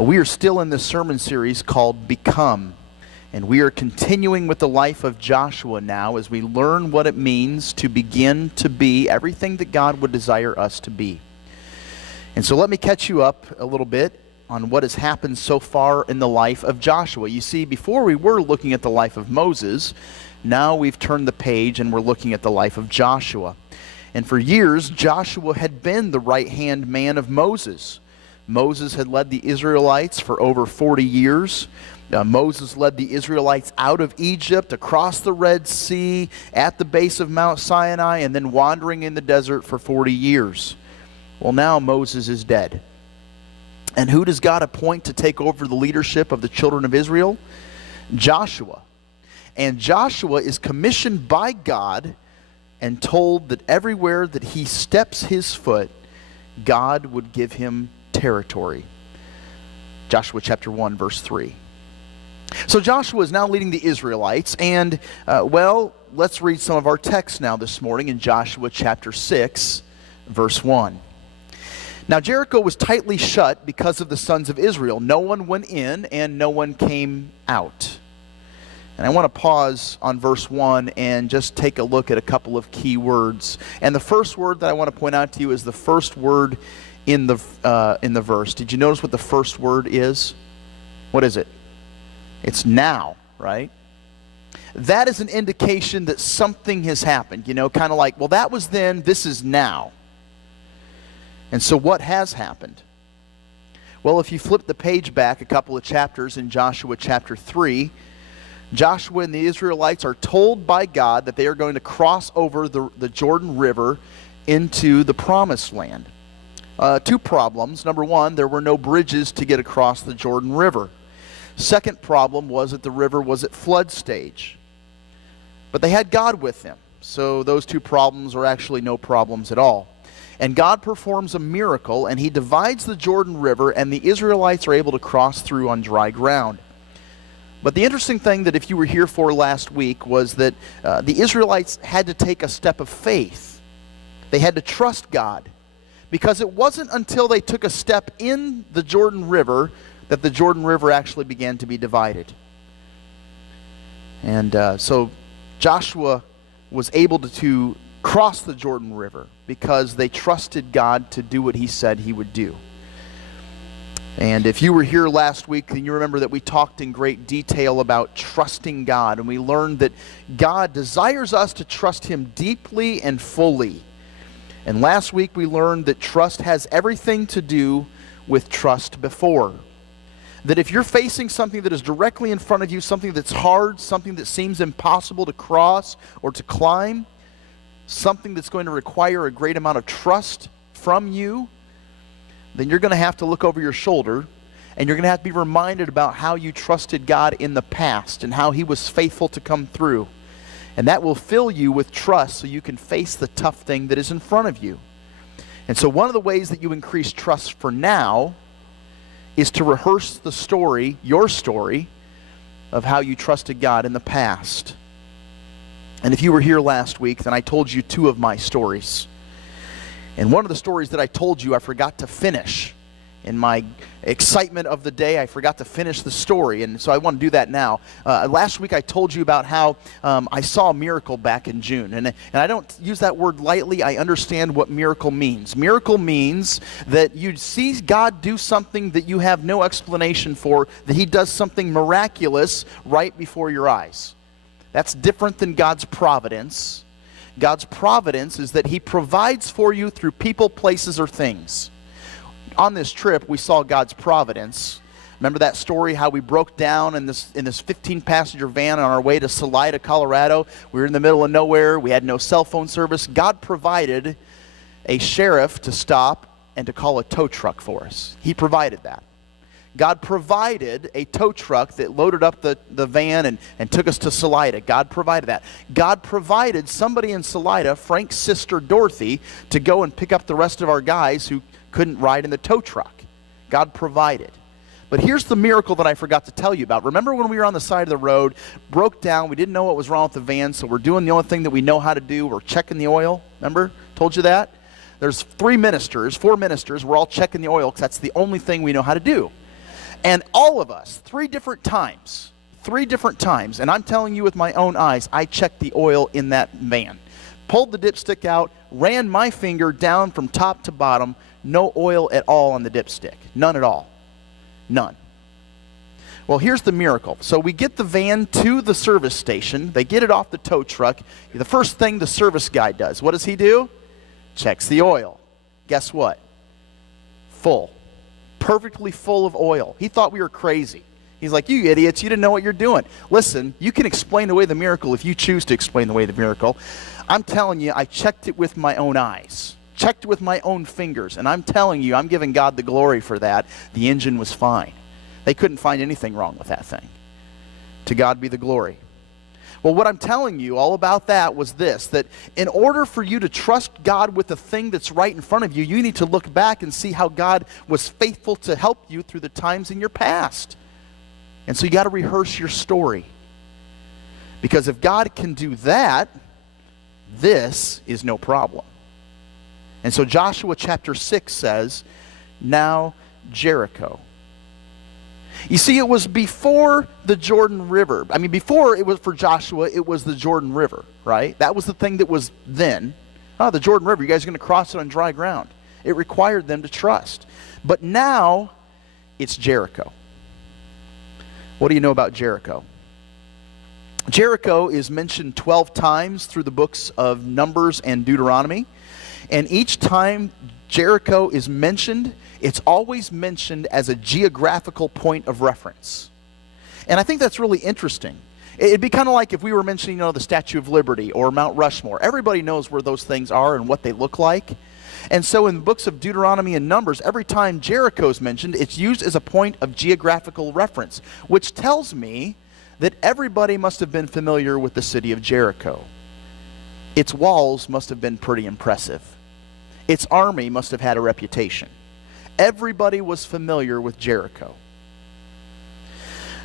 We are still in this sermon series called Become, and we are continuing with the life of Joshua now as we learn what it means to begin to be everything that God would desire us to be. And so let me catch you up a little bit on what has happened so far in the life of Joshua. You see, before we were looking at the life of Moses, now we've turned the page and we're looking at the life of Joshua. And for years, Joshua had been the right-hand man of Moses. Moses had led the Israelites for over 40 years. Moses led the Israelites out of Egypt, across the Red Sea, at the base of Mount Sinai, and then wandering in the desert for 40 years. Well, now Moses is dead. And who does God appoint to take over the leadership of the children of Israel? Joshua. And Joshua is commissioned by God and told that everywhere that he steps his foot, God would give him territory. Joshua chapter 1, verse 3. So Joshua is now leading the Israelites, and, let's read some of our text now this morning in Joshua chapter 6, verse 1. Now Jericho was tightly shut because of the sons of Israel. No one went in, and no one came out. And I want to pause on verse 1 and just take a look at a couple of key words. And the first word that I want to point out to you is the first word in the verse. Did you notice what the first word is? What is it? It's now, right? That is an indication that something has happened. You know, kind of like, well, that was then, this is now. And so what has happened? Well, if you flip the page back a couple of chapters in Joshua chapter 3, Joshua and the Israelites are told by God that they are going to cross over the Jordan River into the Promised Land. Two problems. Number one, there were no bridges to get across the Jordan River. Second problem was that the river was at flood stage. But they had God with them. So those two problems are actually no problems at all. And God performs a miracle, and he divides the Jordan River, and the Israelites are able to cross through on dry ground. But the interesting thing that if you were here for last week was that the Israelites had to take a step of faith. They had to trust God. Because it wasn't until they took a step in the Jordan River that the Jordan River actually began to be divided. And so Joshua was able to cross the Jordan River because they trusted God to do what he said he would do. And if you were here last week, then you remember that we talked in great detail about trusting God. And we learned that God desires us to trust him deeply and fully. And last week we learned that trust has everything to do with trust before. That if you're facing something that is directly in front of you, something that's hard, something that seems impossible to cross or to climb, something that's going to require a great amount of trust from you, then you're going to have to look over your shoulder and you're going to have to be reminded about how you trusted God in the past and how he was faithful to come through. And that will fill you with trust so you can face the tough thing that is in front of you. And so one of the ways that you increase trust for now is to rehearse the story, your story, of how you trusted God in the past. And if you were here last week, then I told you two of my stories. And one of the stories that I told you, I forgot to finish. In my excitement of the day, I forgot to finish the story, and so I want to do that now. Last week I told you about how I saw a miracle back in June, and I don't use that word lightly. I understand what miracle means. Miracle means that you see God do something that you have no explanation for, that he does something miraculous right before your eyes. That's different than God's providence. God's providence is that he provides for you through people, places, or things. On this trip, we saw God's providence. Remember that story, how we broke down in this 15-passenger van on our way to Salida, Colorado? We were in the middle of nowhere. We had no cell phone service. God provided a sheriff to stop and to call a tow truck for us. He provided that. God provided a tow truck that loaded up the van and took us to Salida. God provided that. God provided somebody in Salida, Frank's sister Dorothy, to go and pick up the rest of our guys who couldn't ride in the tow truck. God provided. But here's the miracle that I forgot to tell you about. Remember when we were on the side of the road, broke down, we didn't know what was wrong with the van, so we're doing the only thing that we know how to do. We're checking the oil. Remember? Told you that? There's four ministers. We're all checking the oil because that's the only thing we know how to do. And all of us, three different times, and I'm telling you with my own eyes, I checked the oil in that van. Pulled the dipstick out, ran my finger down from top to bottom, no oil at all on the dipstick. None at all. None. Well, here's the miracle. So we get the van to the service station. They get it off the tow truck. The first thing the service guy does, what does he do? Checks the oil. Guess what? Full. Perfectly full of oil. He thought we were crazy. He's like, you idiots, you didn't know what you're doing. Listen, you can explain away the miracle if you choose to explain away the miracle. I'm telling you, I checked it with my own eyes. Checked it with my own fingers. And I'm telling you, I'm giving God the glory for that. The engine was fine. They couldn't find anything wrong with that thing. To God be the glory. Well, what I'm telling you all about that was this, that in order for you to trust God with the thing that's right in front of you, you need to look back and see how God was faithful to help you through the times in your past. And so you got to rehearse your story. Because if God can do that, this is no problem. And so Joshua chapter 6 says, now Jericho. You see, it was before the Jordan River. I mean, before it was for Joshua, it was the Jordan River, right? That was the thing that was then. Oh, the Jordan River, you guys are going to cross it on dry ground. It required them to trust. But now, it's Jericho. What do you know about Jericho? Jericho is mentioned 12 times through the books of Numbers and Deuteronomy. And each time Jericho is mentioned, it's always mentioned as a geographical point of reference. And I think that's really interesting. It'd be kind of like if we were mentioning, the Statue of Liberty or Mount Rushmore. Everybody knows where those things are and what they look like. And so in the books of Deuteronomy and Numbers, every time Jericho is mentioned, it's used as a point of geographical reference, which tells me that everybody must have been familiar with the city of Jericho. Its walls must have been pretty impressive. Its army must have had a reputation. Everybody was familiar with Jericho.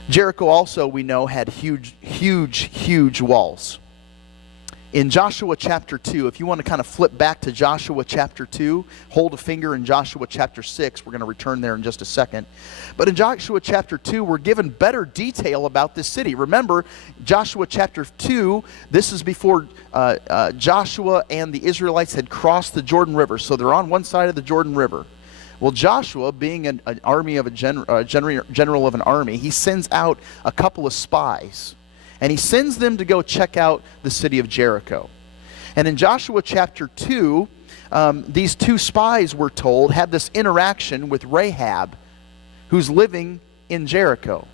Jericho also, we know, had huge walls. In Joshua chapter 2, if you want to kind of flip back to Joshua chapter 2, hold a finger in Joshua chapter 6. We're going to return there in just a second. But in Joshua chapter 2, we're given better detail about this city. Remember, Joshua chapter 2, this is before Joshua and the Israelites had crossed the Jordan River. So they're on one side of the Jordan River. Well, Joshua, being an army of general of an army, he sends out a couple of spies. And he sends them to go check out the city of Jericho. And in Joshua chapter 2, these two spies, we're told, had this interaction with Rahab, who's living in Jericho.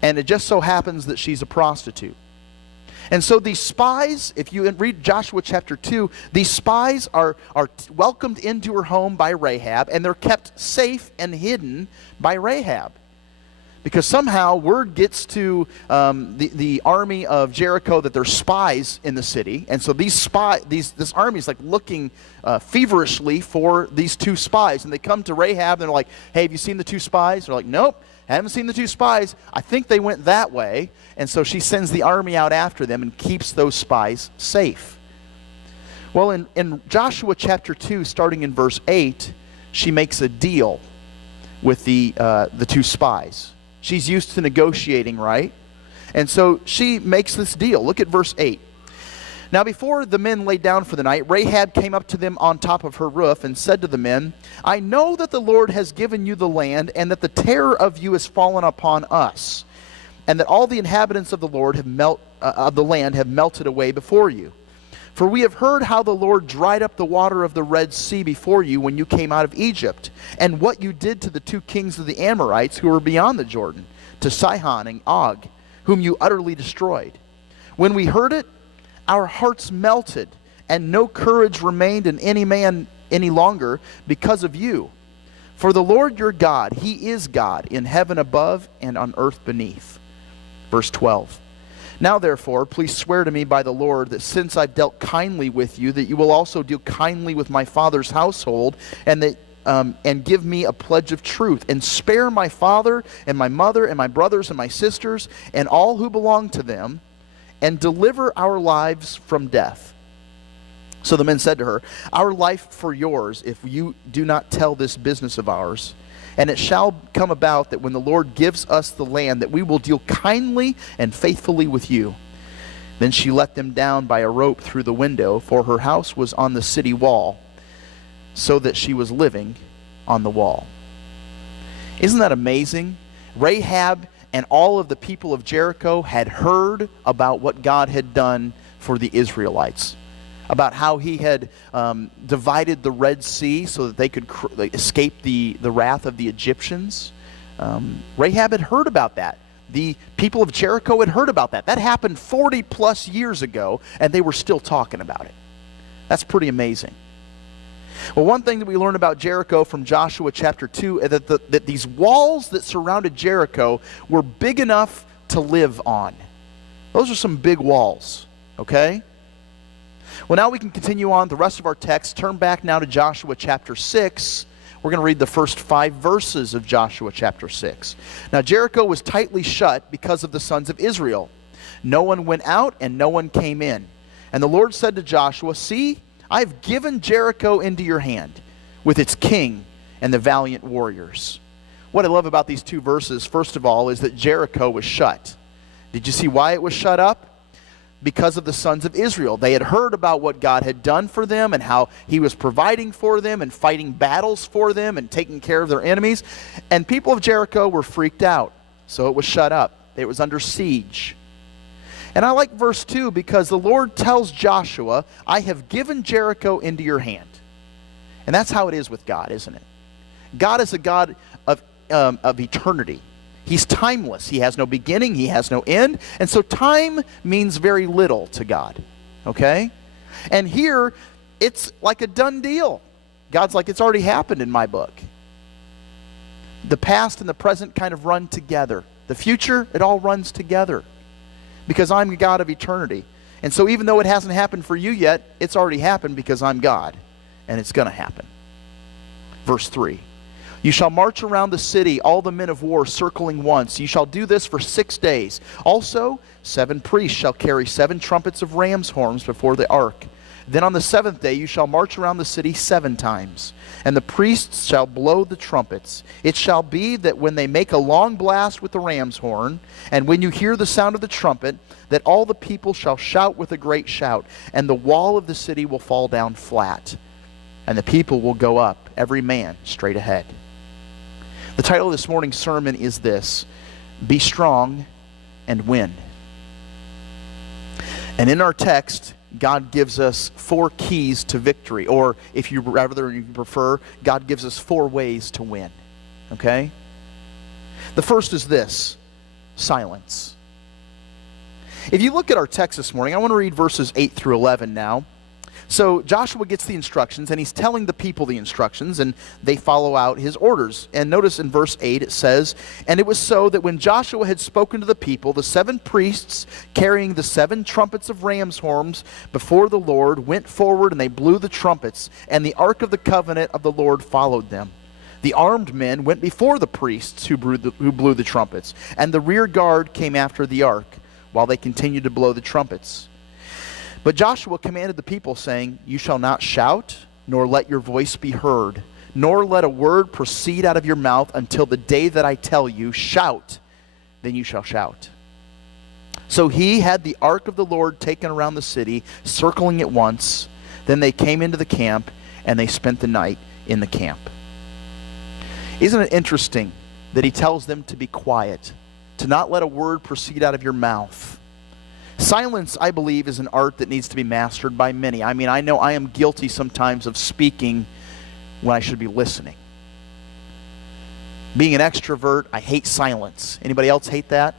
And it just so happens that she's a prostitute. And so these spies, if you read Joshua chapter 2, these spies are welcomed into her home by Rahab, and they're kept safe and hidden by Rahab. Because somehow word gets to the army of Jericho that there's spies in the city. And so this army is like looking feverishly for these two spies. And they come to Rahab and they're like, hey, have you seen the two spies? They're like, nope, haven't seen the two spies. I think they went that way. And so she sends the army out after them and keeps those spies safe. Well, in Joshua chapter 2, starting in verse 8, she makes a deal with the two spies. She's used to negotiating, right? And so she makes this deal. Look at verse 8. Now before the men lay down for the night, Rahab came up to them on top of her roof and said to the men, I know that the Lord has given you the land, and that the terror of you has fallen upon us, and that all the inhabitants of the land have melted away before you. For we have heard how the Lord dried up the water of the Red Sea before you when you came out of Egypt, and what you did to the two kings of the Amorites who were beyond the Jordan, to Sihon and Og, whom you utterly destroyed. When we heard it, our hearts melted, and no courage remained in any man any longer because of you. For the Lord your God, He is God in heaven above and on earth beneath. Verse 12. Now therefore, please swear to me by the Lord that since I've dealt kindly with you, that you will also deal kindly with my father's household, and that and give me a pledge of truth, and spare my father and my mother and my brothers and my sisters and all who belong to them, and deliver our lives from death. So the men said to her, our life for yours, if you do not tell this business of ours. And it shall come about that when the Lord gives us the land, that we will deal kindly and faithfully with you. Then she let them down by a rope through the window, for her house was on the city wall, so that she was living on the wall. Isn't that amazing? Rahab and all of the people of Jericho had heard about what God had done for the Israelites, about how he had divided the Red Sea so that they could escape the wrath of the Egyptians. Rahab had heard about that. The people of Jericho had heard about that. That happened 40 plus years ago, and they were still talking about it. That's pretty amazing. Well, one thing that we learn about Jericho from Joshua chapter 2 is that these walls that surrounded Jericho were big enough to live on. Those are some big walls, okay? Well, now we can continue on the rest of our text. Turn back now to Joshua chapter 6. We're going to read the first 5 verses of Joshua chapter 6. Now, Jericho was tightly shut because of the sons of Israel. No one went out and no one came in. And the Lord said to Joshua, "See, I have given Jericho into your hand, with its king and the valiant warriors." What I love about these 2 verses, first of all, is that Jericho was shut. Did you see why it was shut up? Because of the sons of Israel. They had heard about what God had done for them and how he was providing for them and fighting battles for them and taking care of their enemies. And people of Jericho were freaked out, so it was shut up. It was under siege. And I like verse 2 because the Lord tells Joshua, "I have given Jericho into your hand." And that's how it is with God, isn't it? God is a God of eternity. He's timeless. He has no beginning. He has no end. And so time means very little to God. Okay? And here, it's like a done deal. God's like, it's already happened in my book. The past and the present kind of run together. The future, it all runs together. Because I'm the God of eternity. And so even though it hasn't happened for you yet, it's already happened because I'm God. And it's going to happen. Verse 3. You shall march around the city, all the men of war circling once. You shall do this for 6 days. Also, 7 priests shall carry 7 trumpets of ram's horns before the ark. Then on the 7th day you shall march around the city 7 times. And the priests shall blow the trumpets. It shall be that when they make a long blast with the ram's horn, and when you hear the sound of the trumpet, that all the people shall shout with a great shout, and the wall of the city will fall down flat. And the people will go up, every man straight ahead. The title of this morning's sermon is this: Be Strong and Win. And in our text, God gives us 4 keys to victory, or if you prefer, God gives us 4 ways to win. Okay? The first is this: silence. If you look at our text this morning, I want to read verses 8 through 11 now. So Joshua gets the instructions, and he's telling the people the instructions, and they follow out his orders. And notice in verse 8 it says, "And it was so that when Joshua had spoken to the people, the 7 priests carrying the 7 trumpets of ram's horns before the Lord went forward, and they blew the trumpets, and the ark of the covenant of the Lord followed them. The armed men went before the priests who blew the trumpets, and the rear guard came after the ark, while they continued to blow the trumpets. But Joshua commanded the people, saying, You shall not shout, nor let your voice be heard, nor let a word proceed out of your mouth until the day that I tell you, shout, then you shall shout. So he had the ark of the Lord taken around the city, circling it once. Then they came into the camp, and they spent the night in the camp." Isn't it interesting that he tells them to be quiet, to not let a word proceed out of your mouth? Silence, I believe, is an art that needs to be mastered by many. I mean, I know I am guilty sometimes of speaking when I should be listening. Being an extrovert, I hate silence. Anybody else hate that?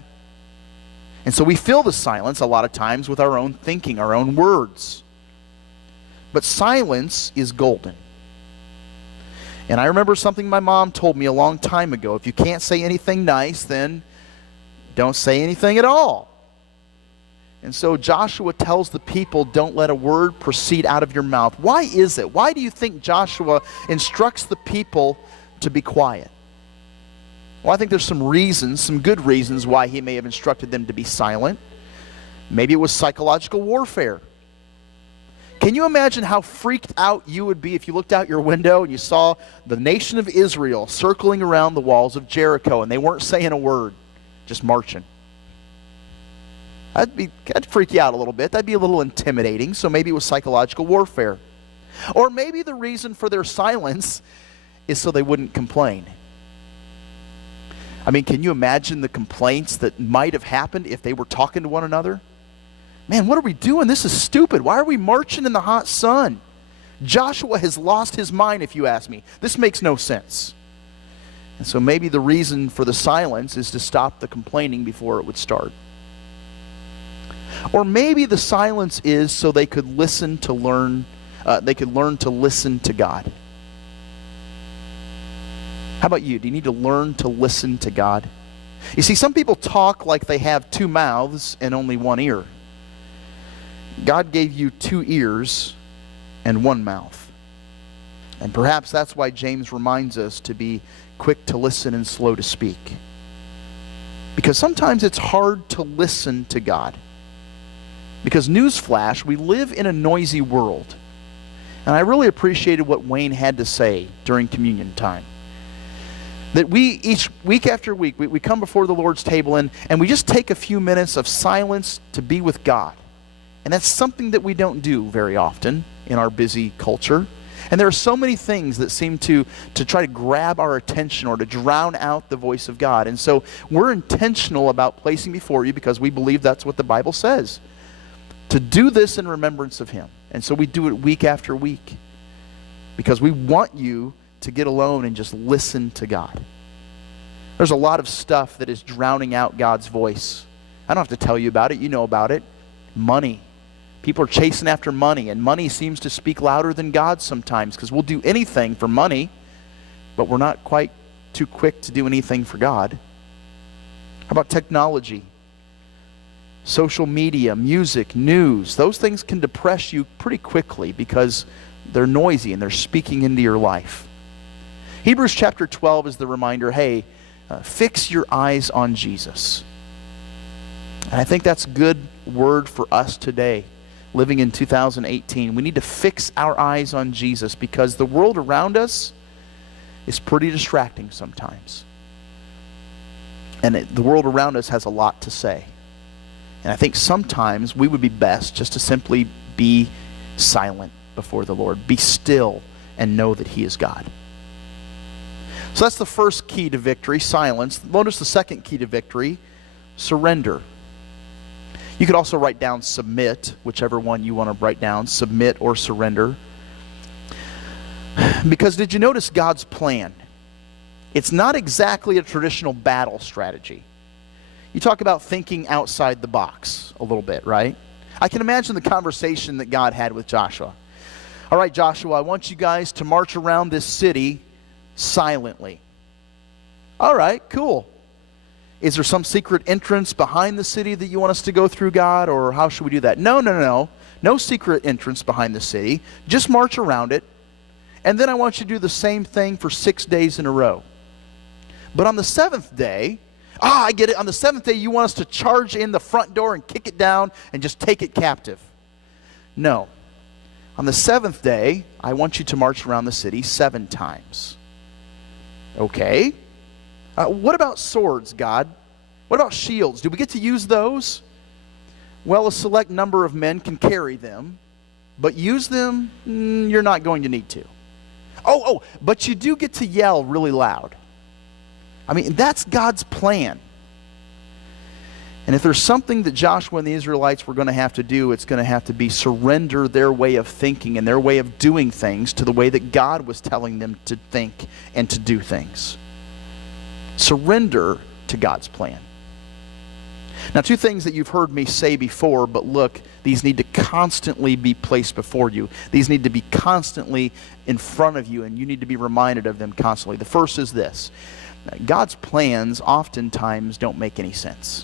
And so we fill the silence a lot of times with our own thinking, our own words. But silence is golden. And I remember something my mom told me a long time ago. If you can't say anything nice, then don't say anything at all. And so Joshua tells the people, don't let a word proceed out of your mouth. Why is it? Why do you think Joshua instructs the people to be quiet? Well, I think there's some reasons, some good reasons why he may have instructed them to be silent. Maybe it was psychological warfare. Can you imagine how freaked out you would be if you looked out your window and you saw the nation of Israel circling around the walls of Jericho and they weren't saying a word, just marching? That'd freak you out a little bit. That'd be a little intimidating, so maybe it was psychological warfare. Or maybe the reason for their silence is so they wouldn't complain. I mean, can you imagine the complaints that might have happened if they were talking to one another? Man, what are we doing? This is stupid. Why are we marching in the hot sun? Joshua has lost his mind, if you ask me. This makes no sense. And so maybe the reason for the silence is to stop the complaining before it would start. Or maybe the silence is so they could learn to listen to God. How about you? Do you need to learn to listen to God? You see, some people talk like they have two mouths and only one ear. God gave you two ears and one mouth. And perhaps that's why James reminds us to be quick to listen and slow to speak. Because sometimes it's hard to listen to God. Because newsflash, we live in a noisy world. And I really appreciated what Wayne had to say during communion time. That we, each week after week, we come before the Lord's table and we just take a few minutes of silence to be with God. And that's something that we don't do very often in our busy culture. And there are so many things that seem to try to grab our attention or to drown out the voice of God. And so we're intentional about placing before you, because we believe that's what the Bible says, to do this in remembrance of Him. And so we do it week after week, because we want you to get alone and just listen to God. There's a lot of stuff that is drowning out God's voice. I don't have to tell you about it. You know about it. Money. People are chasing after money, and money seems to speak louder than God sometimes, because we'll do anything for money, but we're not quite too quick to do anything for God. How about technology? Social media, music, news. Those things can depress you pretty quickly because they're noisy and they're speaking into your life. Hebrews chapter 12 is the reminder, hey, fix your eyes on Jesus. And I think that's a good word for us today, living in 2018. We need to fix our eyes on Jesus, because the world around us is pretty distracting sometimes. And the world around us has a lot to say. And I think sometimes we would be best just to simply be silent before the Lord. Be still and know that He is God. So that's the first key to victory, silence. Notice the second key to victory, surrender. You could also write down submit, whichever one you want to write down, submit or surrender. Because did you notice God's plan? It's not exactly a traditional battle strategy. You talk about thinking outside the box a little bit, right? I can imagine the conversation that God had with Joshua. All right, Joshua, I want you guys to march around this city silently. All right, cool. Is there some secret entrance behind the city that you want us to go through, God? Or how should we do that? No. No secret entrance behind the city. Just march around it. And then I want you to do the same thing for 6 days in a row. But on the seventh day, I get it. On the seventh day, you want us to charge in the front door and kick it down and just take it captive. No. On the seventh day, I want you to march around the city 7 times. Okay. What about swords, God? What about shields? Do we get to use those? Well, a select number of men can carry them, but use them, you're not going to need to. But you do get to yell really loud. I mean, that's God's plan. And if there's something that Joshua and the Israelites were going to have to do, it's going to have to be surrender their way of thinking and their way of doing things to the way that God was telling them to think and to do things. Surrender to God's plan. Now, 2 things that you've heard me say before, but look, these need to constantly be placed before you. These need to be constantly in front of you, and you need to be reminded of them constantly. The first is this: God's plans oftentimes don't make any sense.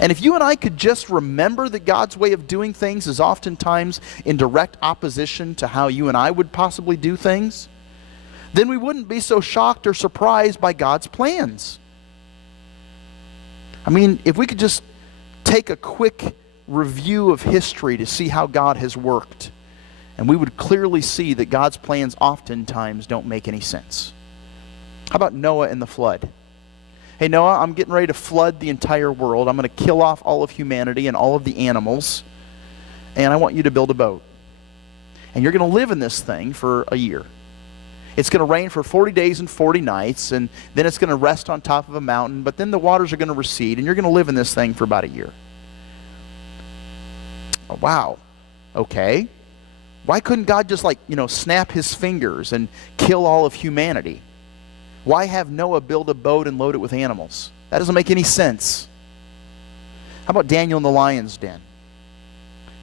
And if you and I could just remember that God's way of doing things is oftentimes in direct opposition to how you and I would possibly do things, then we wouldn't be so shocked or surprised by God's plans. I mean, if we could just take a quick review of history to see how God has worked. And we would clearly see that God's plans oftentimes don't make any sense. How about Noah and the flood? Hey, Noah, I'm getting ready to flood the entire world. I'm going to kill off all of humanity and all of the animals. And I want you to build a boat. And you're going to live in this thing for a year. It's going to rain for 40 days and 40 nights, and then it's going to rest on top of a mountain, but then the waters are going to recede, and you're going to live in this thing for about a year. Oh, wow. Okay. Why couldn't God just snap his fingers and kill all of humanity? Why have Noah build a boat and load it with animals? That doesn't make any sense. How about Daniel in the lion's den?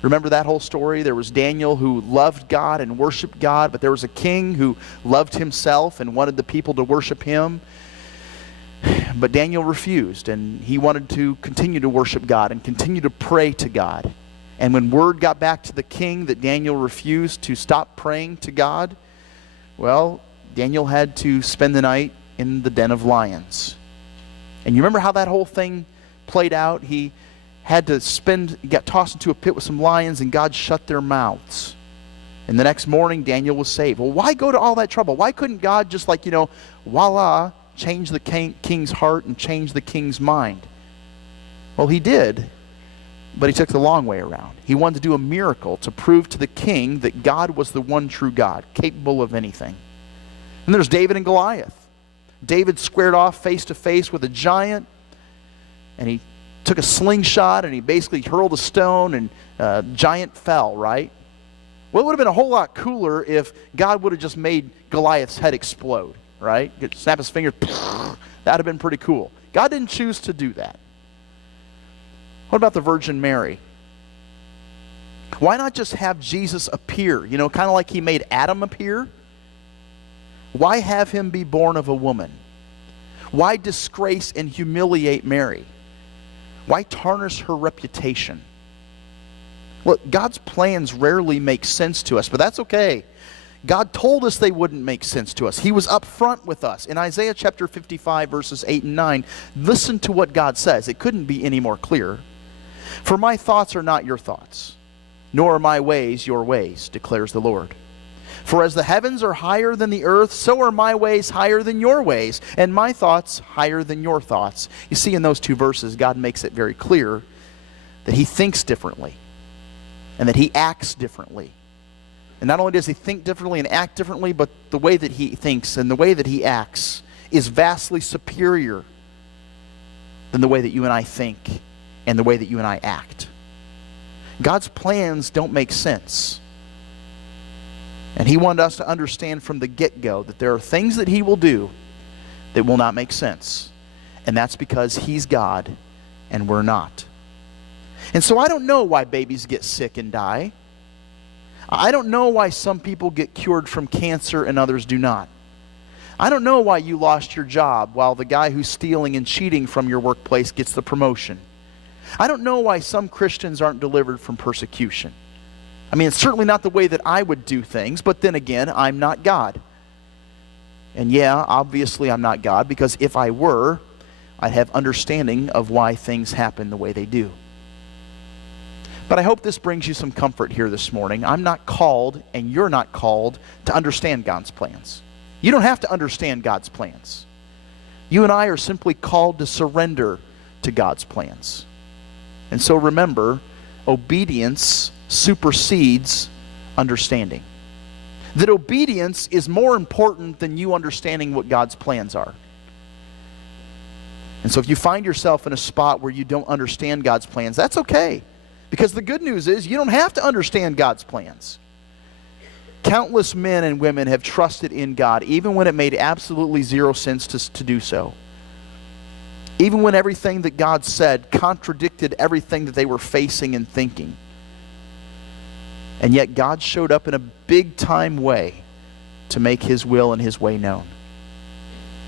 Remember that whole story? There was Daniel who loved God and worshiped God, but there was a king who loved himself and wanted the people to worship him. But Daniel refused, and he wanted to continue to worship God and continue to pray to God. And when word got back to the king that Daniel refused to stop praying to God, well, Daniel had to spend the night in the den of lions. And you remember how that whole thing played out? He got tossed into a pit with some lions, and God shut their mouths. And the next morning, Daniel was saved. Well, why go to all that trouble? Why couldn't God just voila, change the king's heart and change the king's mind? Well, he did, but he took the long way around. He wanted to do a miracle to prove to the king that God was the one true God, capable of anything. And there's David and Goliath. David squared off face to face with a giant, and he took a slingshot and he basically hurled a stone, and giant fell, right? Well, it would have been a whole lot cooler if God would have just made Goliath's head explode, right? Snap his fingers, that would have been pretty cool. God didn't choose to do that. What about the Virgin Mary? Why not just have Jesus appear? Kind of like he made Adam appear? Why have him be born of a woman? Why disgrace and humiliate Mary? Why tarnish her reputation? Look, God's plans rarely make sense to us, but that's okay. God told us they wouldn't make sense to us. He was up front with us. In Isaiah chapter 55, verses 8 and 9, listen to what God says. It couldn't be any more clear. For my thoughts are not your thoughts, nor are my ways your ways, declares the Lord. For as the heavens are higher than the earth, so are my ways higher than your ways, and my thoughts higher than your thoughts. You see, in those two verses, God makes it very clear that he thinks differently and that he acts differently. And not only does he think differently and act differently, but the way that he thinks and the way that he acts is vastly superior than the way that you and I think and the way that you and I act. God's plans don't make sense. And he wanted us to understand from the get-go that there are things that he will do that will not make sense. And that's because he's God and we're not. And so I don't know why babies get sick and die. I don't know why some people get cured from cancer and others do not. I don't know why you lost your job while the guy who's stealing and cheating from your workplace gets the promotion. I don't know why some Christians aren't delivered from persecution. I mean, it's certainly not the way that I would do things, but then again, I'm not God. And yeah, obviously I'm not God, because if I were, I'd have understanding of why things happen the way they do. But I hope this brings you some comfort here this morning. I'm not called, and you're not called, to understand God's plans. You don't have to understand God's plans. You and I are simply called to surrender to God's plans. And so remember, obedience supersedes understanding. That obedience is more important than you understanding what God's plans are. And so if you find yourself in a spot where you don't understand God's plans, that's okay. Because the good news is you don't have to understand God's plans. Countless men and women have trusted in God even when it made absolutely zero sense to do so. Even when everything that God said contradicted everything that they were facing and thinking. And yet God showed up in a big-time way to make his will and his way known.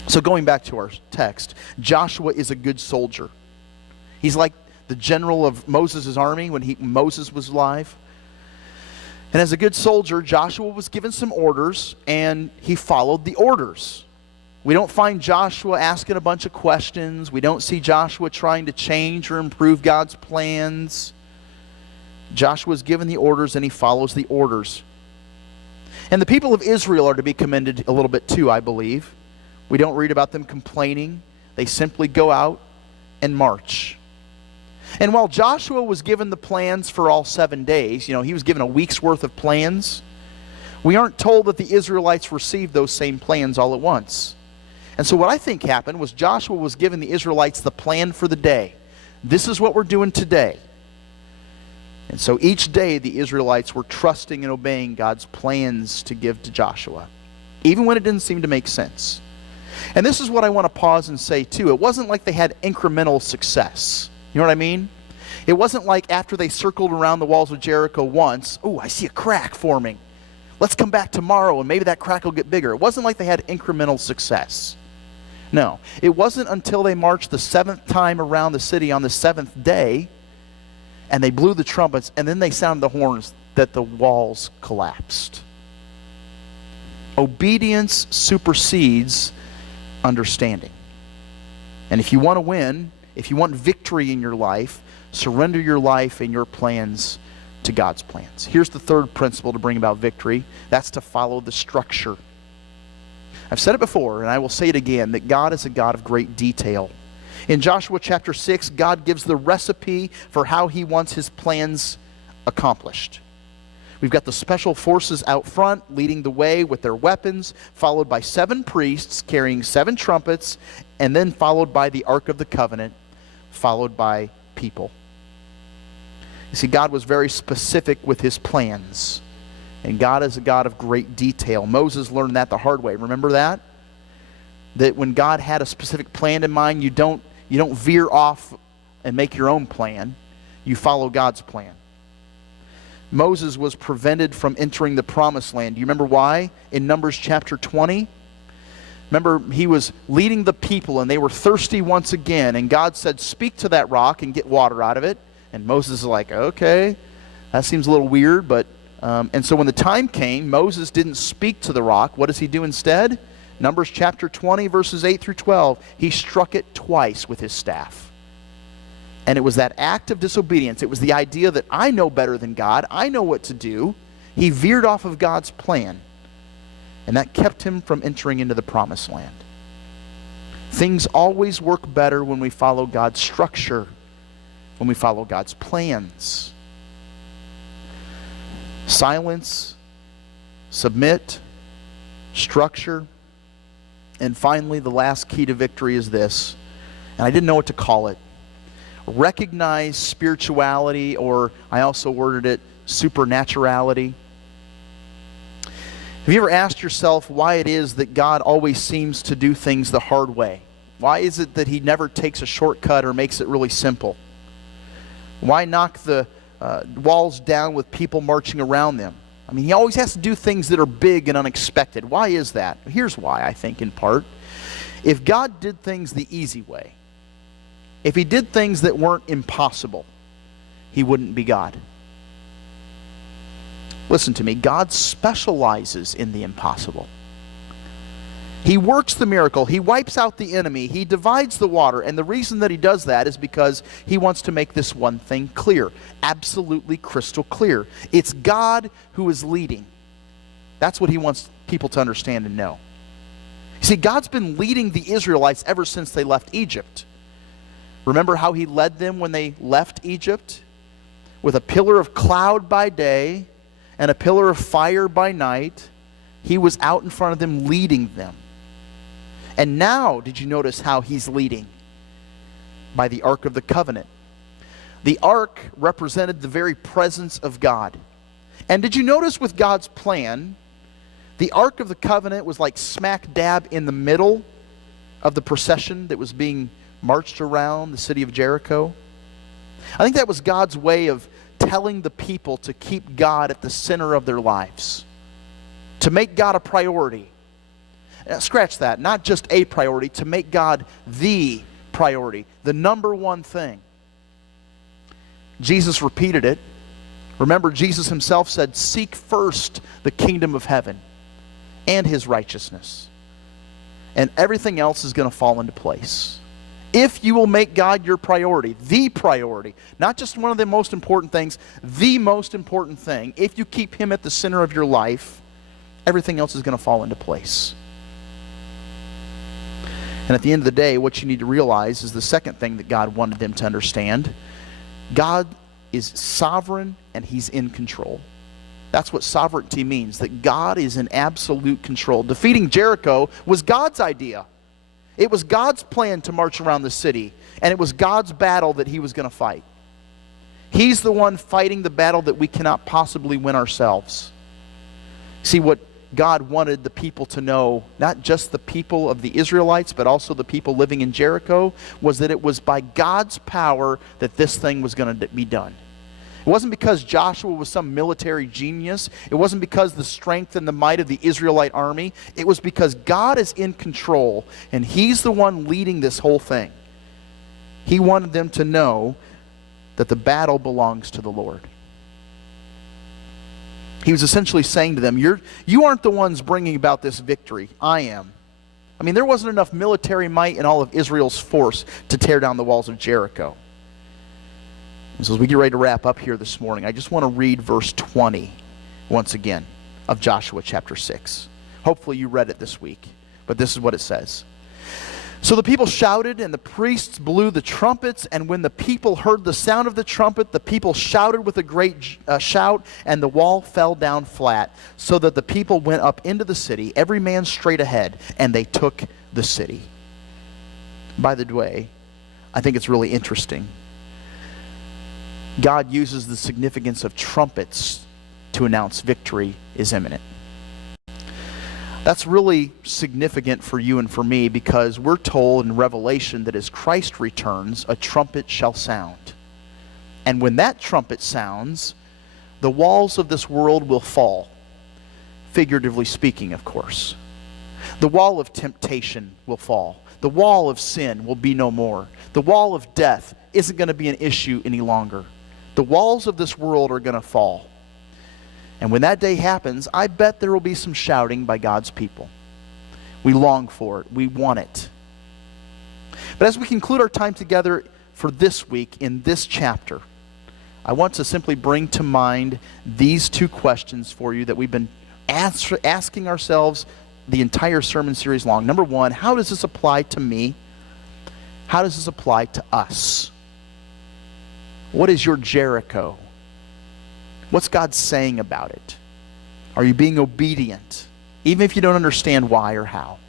So going back to our text, Joshua is a good soldier. He's like the general of Moses' army when Moses was alive. And as a good soldier, Joshua was given some orders, and he followed the orders. We don't find Joshua asking a bunch of questions. We don't see Joshua trying to change or improve God's plans. Joshua's given the orders, and he follows the orders. And the people of Israel are to be commended a little bit too, I believe. We don't read about them complaining. They simply go out and march. And while Joshua was given the plans for all 7 days, he was given a week's worth of plans, we aren't told that the Israelites received those same plans all at once. And so what I think happened was Joshua was giving the Israelites the plan for the day. This is what we're doing today. And so each day the Israelites were trusting and obeying God's plans to give to Joshua, even when it didn't seem to make sense. And this is what I want to pause and say too. It wasn't like they had incremental success. You know what I mean? It wasn't like after they circled around the walls of Jericho once, oh, I see a crack forming. Let's come back tomorrow and maybe that crack will get bigger. It wasn't like they had incremental success. No, it wasn't until they marched the 7th time around the city on the 7th day and they blew the trumpets and then they sounded the horns that the walls collapsed. Obedience supersedes understanding. And if you want to win, if you want victory in your life, surrender your life and your plans to God's plans. Here's the third principle to bring about victory. That's to follow the structure. I've said it before, and I will say it again, that God is a God of great detail. In Joshua chapter 6, God gives the recipe for how he wants his plans accomplished. We've got the special forces out front leading the way with their weapons, followed by 7 priests carrying 7 trumpets, and then followed by the Ark of the Covenant, followed by people. You see, God was very specific with his plans. And God is a God of great detail. Moses learned that the hard way. Remember that? That when God had a specific plan in mind, you don't veer off and make your own plan. You follow God's plan. Moses was prevented from entering the promised land. Do you remember why? In Numbers chapter 20. Remember, he was leading the people and they were thirsty once again. And God said, speak to that rock and get water out of it. And Moses is like, okay, that seems a little weird. But and so when the time came, Moses didn't speak to the rock. What does he do instead? Numbers chapter 20, verses 8 through 12. He struck it twice with his staff. And it was that act of disobedience. It was the idea that I know better than God. I know what to do. He veered off of God's plan. And that kept him from entering into the promised land. Things always work better when we follow God's structure, when we follow God's plans. Silence, submit, structure, and finally the last key to victory is this, and I didn't know what to call it. Recognize spirituality, or I also worded it supernaturality. Have you ever asked yourself why it is that God always seems to do things the hard way? Why is it that he never takes a shortcut or makes it really simple? Why knock the walls down with people marching around them? I mean, he always has to do things that are big and unexpected. Why is that? Here's why, I think, in part. If God did things the easy way, if he did things that weren't impossible, he wouldn't be God. Listen to me, God specializes in the impossible. He works the miracle. He wipes out the enemy. He divides the water. And the reason that he does that is because he wants to make this one thing clear. Absolutely crystal clear. It's God who is leading. That's what he wants people to understand and know. You see, God's been leading the Israelites ever since they left Egypt. Remember how he led them when they left Egypt? With a pillar of cloud by day and a pillar of fire by night. He was out in front of them leading them. And now, did you notice how he's leading? By the Ark of the Covenant. The Ark represented the very presence of God. And did you notice with God's plan, the Ark of the Covenant was like smack dab in the middle of the procession that was being marched around the city of Jericho? I think that was God's way of telling the people to keep God at the center of their lives. To make God a priority. Scratch that, not just a priority, to make God the priority, the number one thing. Jesus repeated it. Remember, Jesus himself said, seek first the kingdom of heaven and his righteousness. And everything else is going to fall into place. If you will make God your priority, the priority, not just one of the most important things, the most important thing, if you keep Him at the center of your life, everything else is going to fall into place. And at the end of the day, what you need to realize is the second thing that God wanted them to understand. God is sovereign and He's in control. That's what sovereignty means, that God is in absolute control. Defeating Jericho was God's idea. It was God's plan to march around the city, and it was God's battle that He was going to fight. He's the one fighting the battle that we cannot possibly win ourselves. See, what God wanted the people to know, not just the people of the Israelites, but also the people living in Jericho, was that it was by God's power that this thing was going to be done. It wasn't because Joshua was some military genius. It wasn't because the strength and the might of the Israelite army. It was because God is in control, and He's the one leading this whole thing. He wanted them to know that the battle belongs to the Lord. He was essentially saying to them, you aren't the ones bringing about this victory. I am. I mean, there wasn't enough military might in all of Israel's force to tear down the walls of Jericho. And so as we get ready to wrap up here this morning, I just want to read verse 20 once again of Joshua chapter 6. Hopefully you read it this week, but this is what it says. So the people shouted, and the priests blew the trumpets, and when the people heard the sound of the trumpet, the people shouted with a great shout, and the wall fell down flat, so that the people went up into the city, every man straight ahead, and they took the city. By the way, I think it's really interesting. God uses the significance of trumpets to announce victory is imminent. That's really significant for you and for me, because we're told in Revelation that as Christ returns, a trumpet shall sound. And when that trumpet sounds, the walls of this world will fall. Figuratively speaking, of course. The wall of temptation will fall. The wall of sin will be no more. The wall of death isn't going to be an issue any longer. The walls of this world are going to fall. And when that day happens, I bet there will be some shouting by God's people. We long for it. We want it. But as we conclude our time together for this week in this chapter, I want to simply bring to mind these two questions for you that we've been asking ourselves the entire sermon series long. Number one, how does this apply to me? How does this apply to us? What is your Jericho? What's God saying about it? Are you being obedient, even if you don't understand why or how?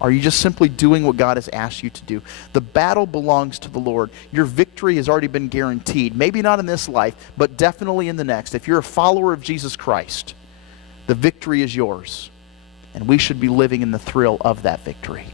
Are you just simply doing what God has asked you to do? The battle belongs to the Lord. Your victory has already been guaranteed. Maybe not in this life, but definitely in the next. If you're a follower of Jesus Christ, the victory is yours. And we should be living in the thrill of that victory.